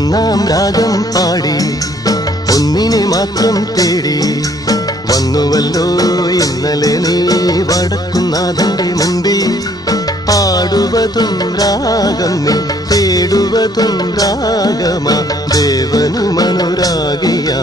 ഒന്നാം രാഗം പാടി ഒന്നിനെ മാത്രം തേടി വന്നുവല്ലോ ഇന്നലെ നീ വടക്കുന്നാഥന്റെ മുമ്പിൽ. പാടുവതും രാഗം നീ തേടുവതും രാഗമാ ദേവനു മനോരാഗിയാമമ്പല